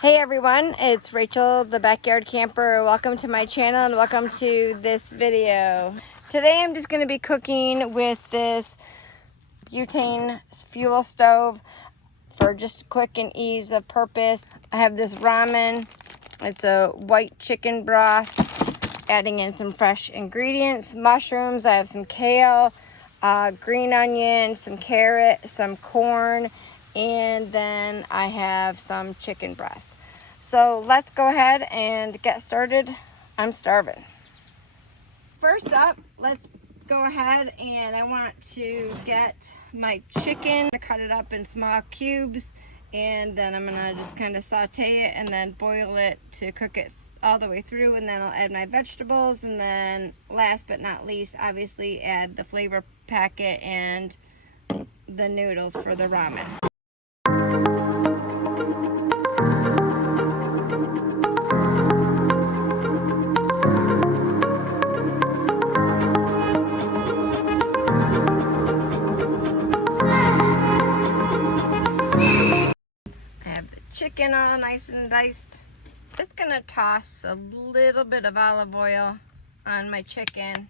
Hey everyone, it's Rachel, the Backyard Camper. Welcome to my channel and welcome to this video. Today I'm just going to be cooking with this butane fuel stove for just quick and ease of purpose. I have this ramen. It's a white chicken broth, adding in some fresh ingredients, mushrooms. I have some kale, green onion, some carrot, some corn, and then I have some chicken breast. So let's go ahead and get started. I'm starving. First up, let's go ahead and I want to get my chicken, cut it up in small cubes, and then I'm gonna just kind of saute it and then boil it to cook it all the way through, and then I'll add my vegetables, and then last but not least, obviously add the flavor packet and the noodles for the ramen. Chicken all nice and diced. Just gonna toss a little bit of olive oil on my chicken,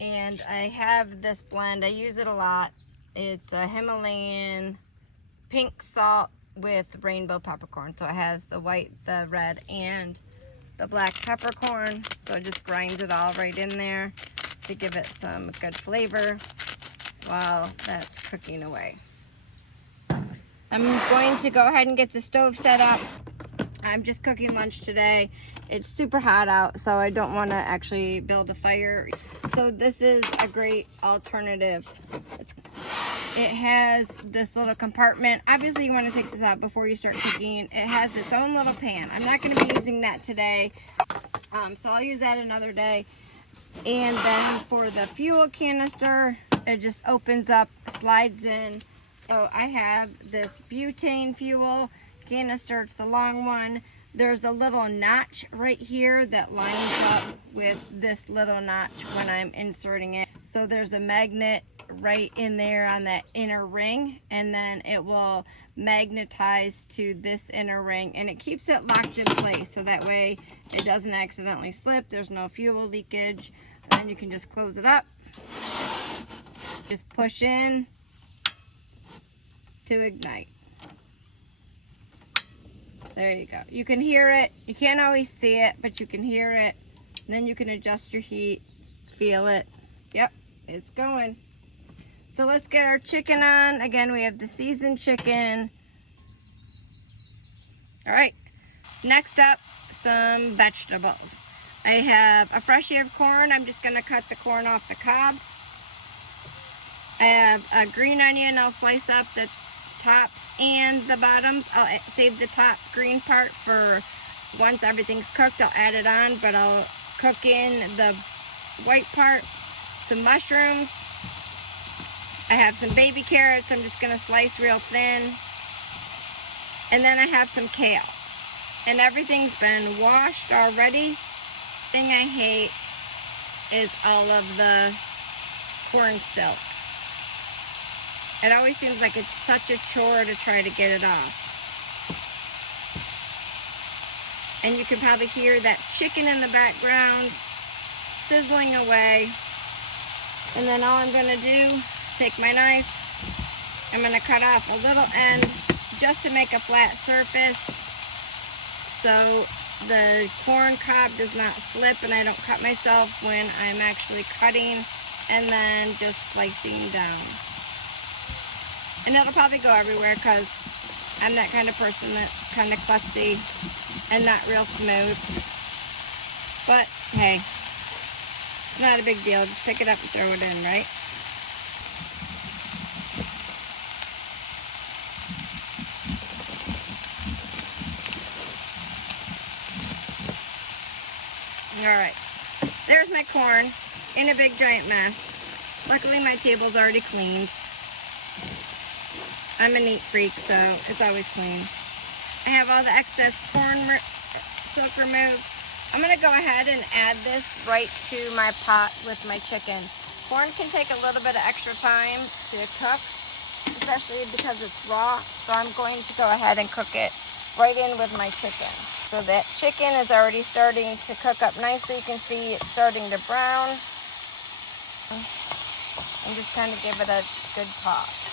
and I have this blend. I use it a lot. It's a Himalayan pink salt with rainbow peppercorn, so it has the white, the red, and the black peppercorn. So it just grinds it all right in there to give it some good flavor while that's cooking away. I'm going to go ahead and get the stove set up. I'm just cooking lunch today. It's super hot out, so I don't want to actually build a fire. So this is a great alternative. It has this little compartment. Obviously you want to take this out before you start cooking. It has its own little pan. I'm not going to be using that today, so I'll use that another day. And then for the fuel canister, it just opens up, slides in. So I have this butane fuel canister. It's the long one. There's a little notch right here that lines up with this little notch when I'm inserting it. So there's a magnet right in there on that inner ring, and then it will magnetize to this inner ring, and it keeps it locked in place so that way it doesn't accidentally slip. There's no fuel leakage. And then you can just close it up. Just push in to ignite. There you go. You can hear it. You can't always see it, but you can hear it. And then you can adjust your heat, feel it. Yep, it's going. So let's get our chicken on. Again, we have the seasoned chicken. All right, next up, some vegetables. I have a fresh ear of corn. I'm just gonna cut the corn off the cob. I have a green onion. I'll slice up the tops and the bottoms. I'll save the top green part for once everything's cooked. I'll add it on, but I'll cook in the white part. Some mushrooms. I have some baby carrots. I'm just gonna slice real thin. And then I have some kale. And everything's been washed already. The thing I hate is all of the corn silk. It always seems like it's such a chore to try to get it off. And you can probably hear that chicken in the background sizzling away. And then all I'm going to do is take my knife. I'm going to cut off a little end just to make a flat surface so the corn cob does not slip and I don't cut myself when I'm actually cutting, and then just slicing down. And it'll probably go everywhere because I'm that kind of person that's kind of klutzy and not real smooth. But hey, it's not a big deal. Just pick it up and throw it in, right? Alright, there's my corn in a big giant mess. Luckily my table's already cleaned. I'm a neat freak, so it's always clean. I have all the excess corn silk removed. I'm going to go ahead and add this right to my pot with my chicken. Corn can take a little bit of extra time to cook, especially because it's raw, so I'm going to go ahead and cook it right in with my chicken. So that chicken is already starting to cook up nicely. You can see it's starting to brown. And just kind of give it a good toss.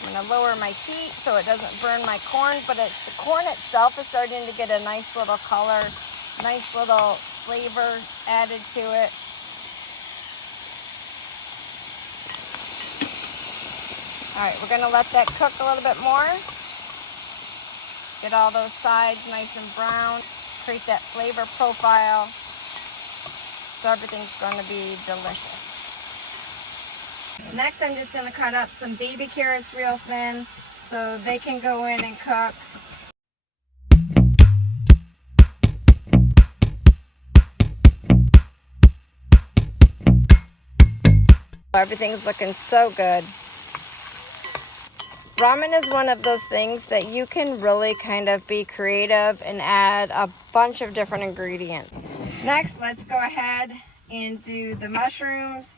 I'm going to lower my heat so it doesn't burn my corn, but the corn itself is starting to get a nice little color, nice little flavor added to it. All right, we're gonna let that cook a little bit more. Get all those sides nice and brown, create that flavor profile, so everything's gonna be delicious. Next, I'm just gonna cut up some baby carrots real thin so they can go in and cook. Everything's looking so good. Ramen is one of those things that you can really kind of be creative and add a bunch of different ingredients. Next, let's go ahead and do the mushrooms.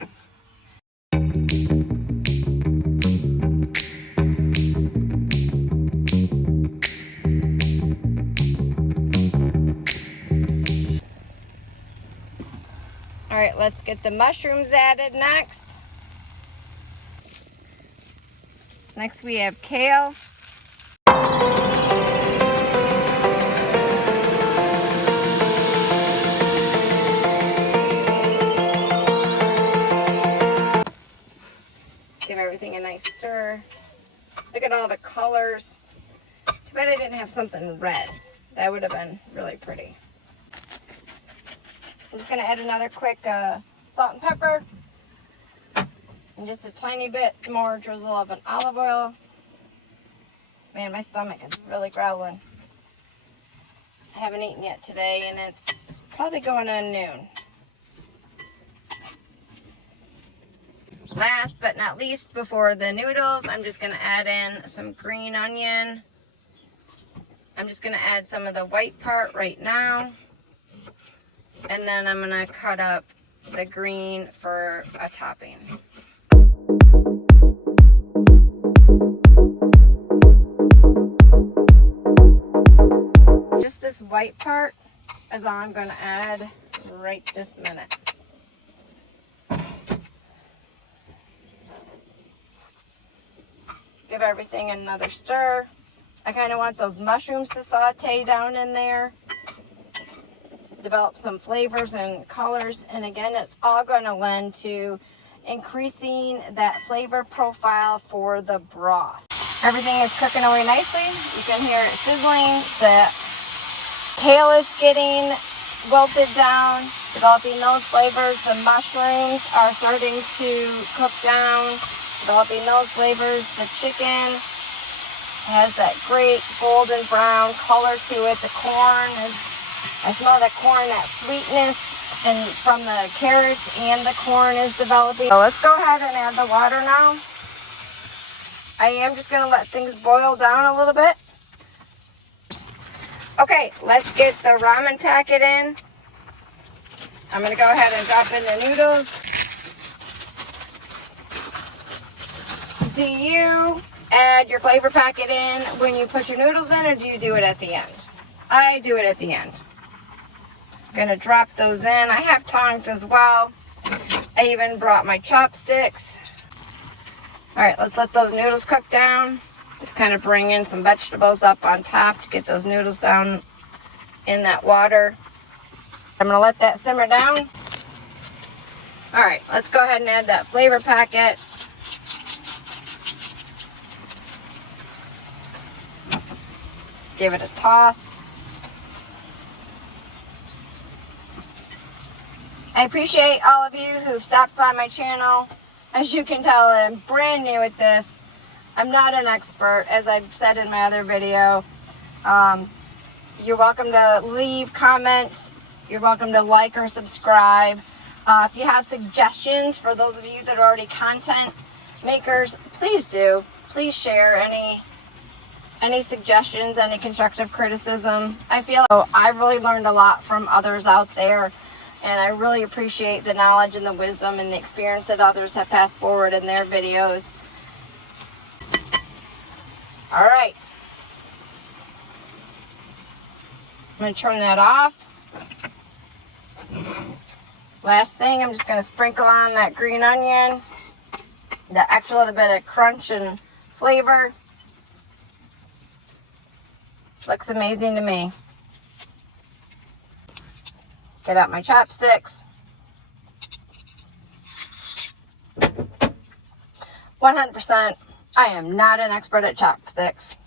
All right, let's get the mushrooms added next. Next we have kale. Give everything a nice stir. Look at all the colors. Too bad I didn't have something red. That would have been really pretty. I'm just going to add another quick salt and pepper. And just a tiny bit more drizzle of an olive oil. Man, my stomach is really growling. I haven't eaten yet today, and it's probably going on noon. Last but not least, before the noodles, I'm just going to add in some green onion. I'm just going to add some of the white part right now. And then I'm going to cut up the green for a topping. Just this white part is all I'm going to add right this minute. Give everything another stir. I kind of want those mushrooms to saute down in there. Develop some flavors and colors, and again, it's all going to lend to increasing that flavor profile for the broth. Everything is cooking away nicely. You can hear it sizzling. The kale is getting wilted down, developing those flavors. The mushrooms are starting to cook down, developing those flavors. The chicken has that great golden brown color to it. The corn is, I smell that corn, that sweetness, and from the carrots and the corn is developing. So let's go ahead and add the water now. I am just going to let things boil down a little bit. Okay, let's get the ramen packet in. I'm going to go ahead and drop in the noodles. Do you add your flavor packet in when you put your noodles in, or do you do it at the end? I do it at the end. I'm going to drop those in. I have tongs as well. I even brought my chopsticks. All right, let's let those noodles cook down. Just kind of bring in some vegetables up on top to get those noodles down in that water. I'm going to let that simmer down. All right, let's go ahead and add that flavor packet. Give it a toss. I appreciate all of you who've stopped by my channel. As you can tell, I'm brand new at this. I'm not an expert, as I've said in my other video. You're welcome to leave comments. You're welcome to like or subscribe. If you have suggestions for those of you that are already content makers, please do. Please share any suggestions, any constructive criticism. I feel I've really learned a lot from others out there. And I really appreciate the knowledge and the wisdom and the experience that others have passed forward in their videos. All right. I'm going to turn that off. Last thing, I'm just going to sprinkle on that green onion. That extra little bit of crunch and flavor. Looks amazing to me. Get out my chopsticks. 100%, I am not an expert at chopsticks.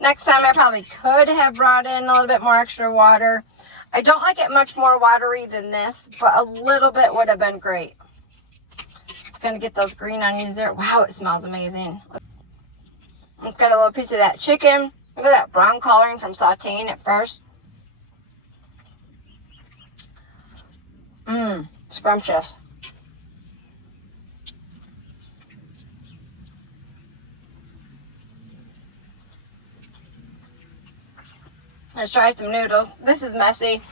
Next time I probably could have brought in a little bit more extra water. I don't like it much more watery than this, but a little bit would have been great. It's going to get those green onions there. Wow, it smells amazing. Let's get a little piece of that chicken. Look at that brown coloring from sauteing it first. Scrumptious. Let's try some noodles. This is messy.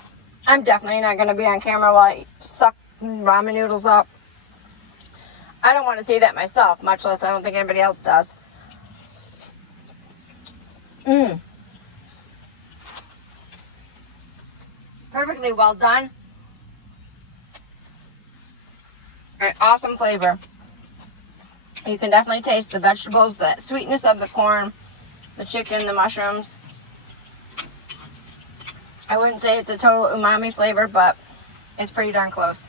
I'm definitely not going to be on camera while I suck ramen noodles up. I don't want to see that myself, much less I don't think anybody else does. Perfectly well done. An awesome flavor. You can definitely taste the vegetables, the sweetness of the corn, the chicken, the mushrooms. I wouldn't say it's a total umami flavor, but it's pretty darn close.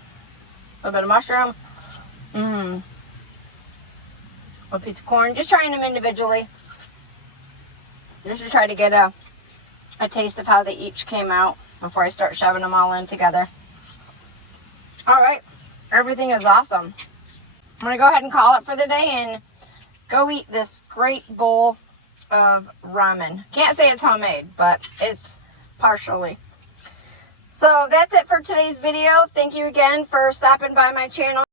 A little bit of mushroom. A piece of corn. Just trying them individually. Just to try to get a taste of how they each came out before I start shoving them all in together. Alright. Everything is awesome. I'm going to go ahead and call it for the day and go eat this great bowl of ramen. Can't say it's homemade, but it's partially. So that's it for today's video. Thank you again for stopping by my channel.